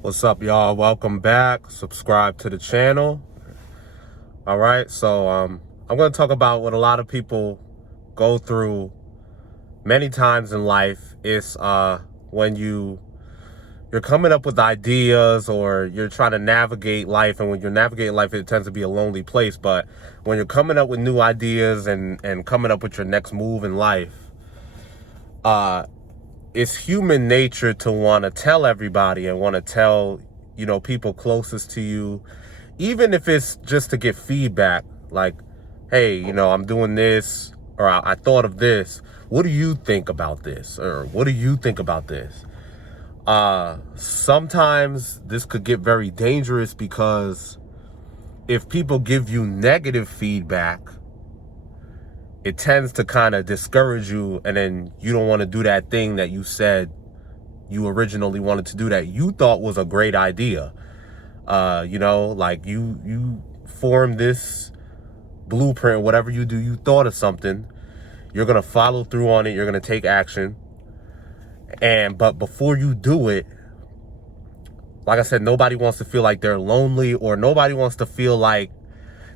What's up, y'all? Welcome back. Subscribe to the channel. All right, so I'm going to talk about what a lot of people go through many times in life. Is when you're coming up with ideas, or you're trying to navigate life, and when you're navigating life, it tends to be a lonely place. But when you're coming up with new ideas and coming up with your next move in life, it's human nature to want to tell everybody and want to tell, people closest to you, even if it's just to get feedback. Like, hey, I'm doing this, or I thought of this. What do you think about this? Or what do you think about this? Sometimes this could get very dangerous, because if people give you negative feedback, it tends to kind of discourage you, and then you don't want to do that thing that you said you originally wanted to do, that you thought was a great idea. Like you formed this blueprint, whatever you do, you thought of something, you're going to follow through on it, you're going to take action. But before you do it, like I said, nobody wants to feel like they're lonely, or nobody wants to feel like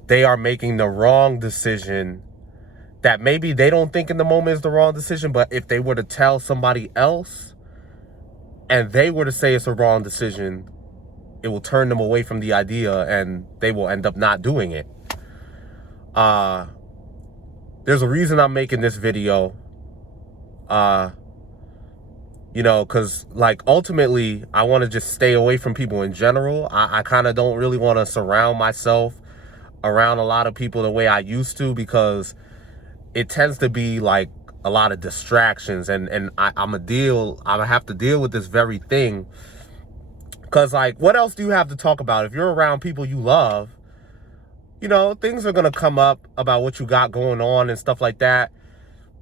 they are making the wrong decision, that maybe they don't think in the moment is the wrong decision, but if they were to tell somebody else and they were to say it's a wrong decision, it will turn them away from the idea and they will end up not doing it. There's a reason I'm making this video. Because like ultimately I want to just stay away from people in general. I kind of don't really want to surround myself around a lot of people the way I used to, because it tends to be like a lot of distractions, and I'm gonna have to deal with this very thing. Because like, what else do you have to talk about? If you're around people you love, things are gonna come up about what you got going on and stuff like that.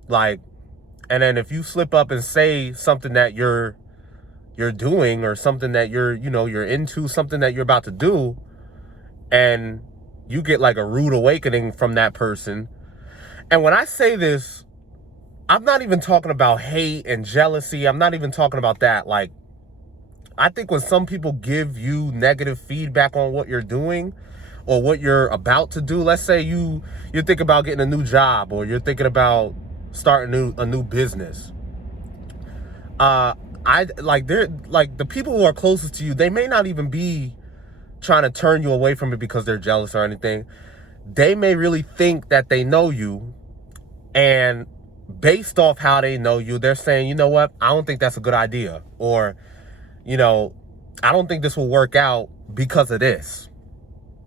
Like, and then if you slip up and say something that you're doing, or something that you're into, something that you're about to do, and you get like a rude awakening from that person. And when I say this, I'm not even talking about hate and jealousy. I'm not even talking about that. Like, I think when some people give you negative feedback on what you're doing or what you're about to do, let's say you're thinking about getting a new job, or you're thinking about starting a new business. They're like, the people who are closest to you, they may not even be trying to turn you away from it because they're jealous or anything. They may really think that they know you, and based off how they know you, they're saying, you know what, I don't think that's a good idea. Or, I don't think this will work out because of this.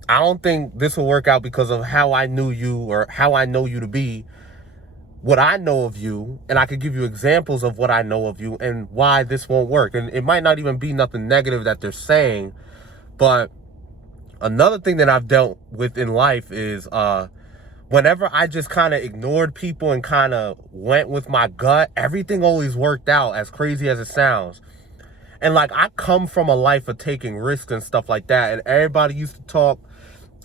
I don't think this will work out because of how I knew you, or how I know you to be, what I know of you. And I could give you examples of what I know of you and why this won't work. And it might not even be nothing negative that they're saying. But another thing that I've dealt with in life is, whenever I just kind of ignored people and kind of went with my gut, everything always worked out, as crazy as it sounds. And like, I come from a life of taking risks and stuff like that. And everybody used to talk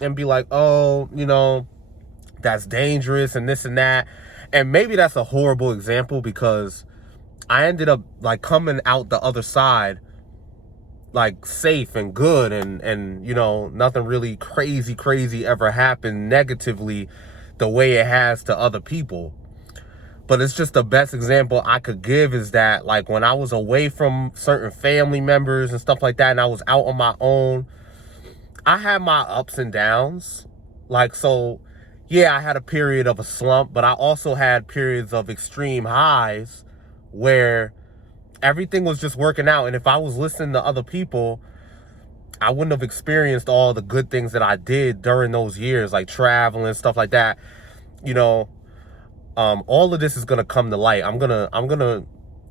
and be like, oh, that's dangerous and this and that. And maybe that's a horrible example, because I ended up like coming out the other side like safe and good, and nothing really crazy ever happened negatively the way it has to other people. But it's just the best example I could give, is that like, when I was away from certain family members and stuff like that, and I was out on my own, I had my ups and downs. Like, so yeah, I had a period of a slump, but I also had periods of extreme highs where everything was just working out. And if I was listening to other people, I wouldn't have experienced all the good things that I did during those years, like traveling, stuff like that. All of this is gonna come to light. I'm gonna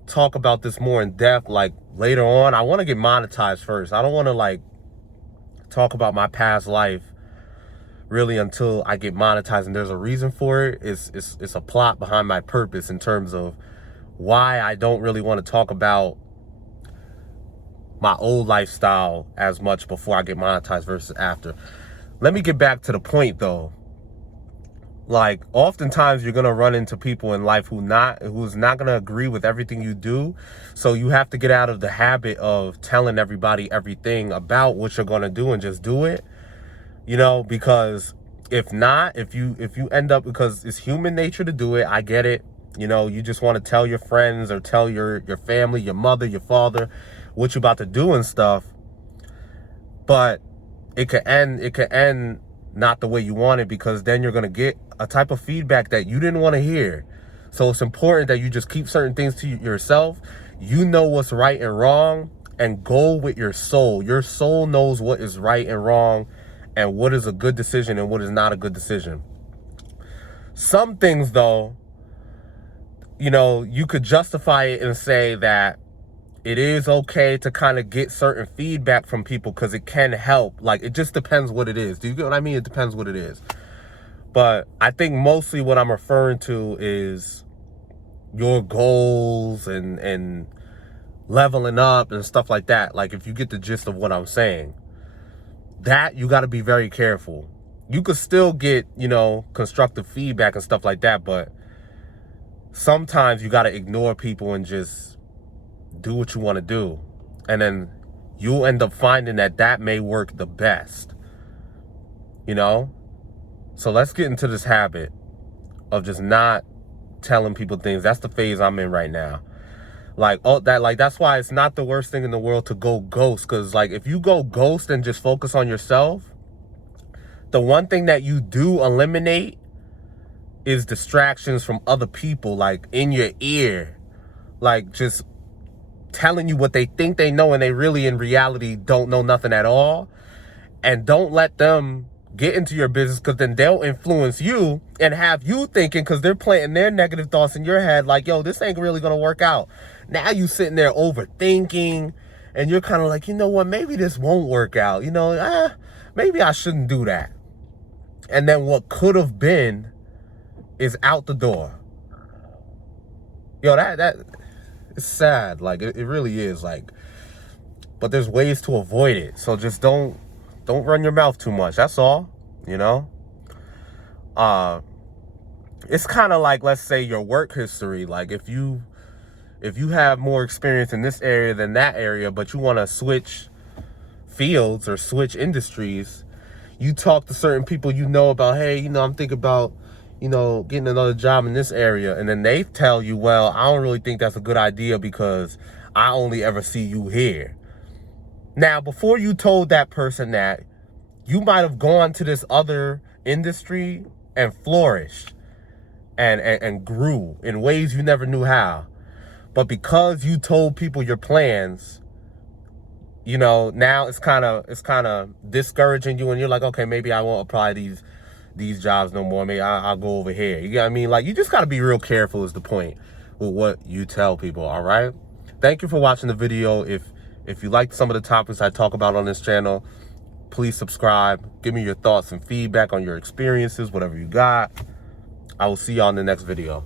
talk about this more in depth, like later on. I want to get monetized first. I don't want to like talk about my past life really until I get monetized, and there's a reason for it. It's a plot behind my purpose, in terms of why I don't really want to talk about my old lifestyle as much before I get monetized versus after. Let me get back to the point though. Like, oftentimes you're gonna run into people in life who's not gonna agree with everything you do. So you have to get out of the habit of telling everybody everything about what you're gonna do and just do it. You know, because if not, if you end up, because it's human nature to do it, I get it. You know, you just want to tell your friends or tell your family, your mother, your father, what you're about to do and stuff. But it could end not the way you want it, because then you're going to get a type of feedback that you didn't want to hear. So it's important that you just keep certain things to yourself. You know what's right and wrong, and go with your soul. Your soul knows what is right and wrong, and what is a good decision and what is not a good decision. Some things, though, you know, you could justify it and say that it is okay to kind of get certain feedback from people because it can help. Like, it just depends what it is. Do you get what I mean? It depends what it is. But I think mostly what I'm referring to is your goals and leveling up and stuff like that. Like, if you get the gist of what I'm saying, that you got to be very careful. You could still get, you know, constructive feedback and stuff like that, but sometimes you got to ignore people and just do what you want to do. And then you'll end up finding that that may work the best, you know? So let's get into this habit of just not telling people things. That's the phase I'm in right now. Like, oh, that's why it's not the worst thing in the world to go ghost. Because, like, if you go ghost and just focus on yourself, the one thing that you do eliminate is distractions from other people, like in your ear, like just telling you what they think they know and they really in reality don't know nothing at all. And don't let them get into your business, because then they'll influence you and have you thinking, because they're planting their negative thoughts in your head, like, yo, this ain't really gonna work out. Now you sitting there overthinking, and you're kind of like, you know what, maybe this won't work out, you know, maybe I shouldn't do that. And then what could have been is out the door. Yo, that it's sad. Like, it really is. Like, but there's ways to avoid it. So just don't run your mouth too much. That's all, you know? It's kind of like, let's say, your work history. Like, if you have more experience in this area than that area, but you want to switch fields or switch industries, you talk to certain people you know about, hey, you know, I'm thinking about, you know, getting another job in this area. And then they tell you, well, I don't really think that's a good idea because I only ever see you here. Now, before you told that person that, you might have gone to this other industry and flourished and grew in ways you never knew how. But because you told people your plans, you know, now it's kind of discouraging you, and you're like, okay, maybe I won't apply these jobs no more. Maybe I'll go over here. You know what I mean? Like, you just got to be real careful is the point with what you tell people, all right? Thank you for watching the video. If you liked some of the topics I talk about on this channel, please subscribe. Give me your thoughts and feedback on your experiences, whatever you got. I will see y'all in the next video.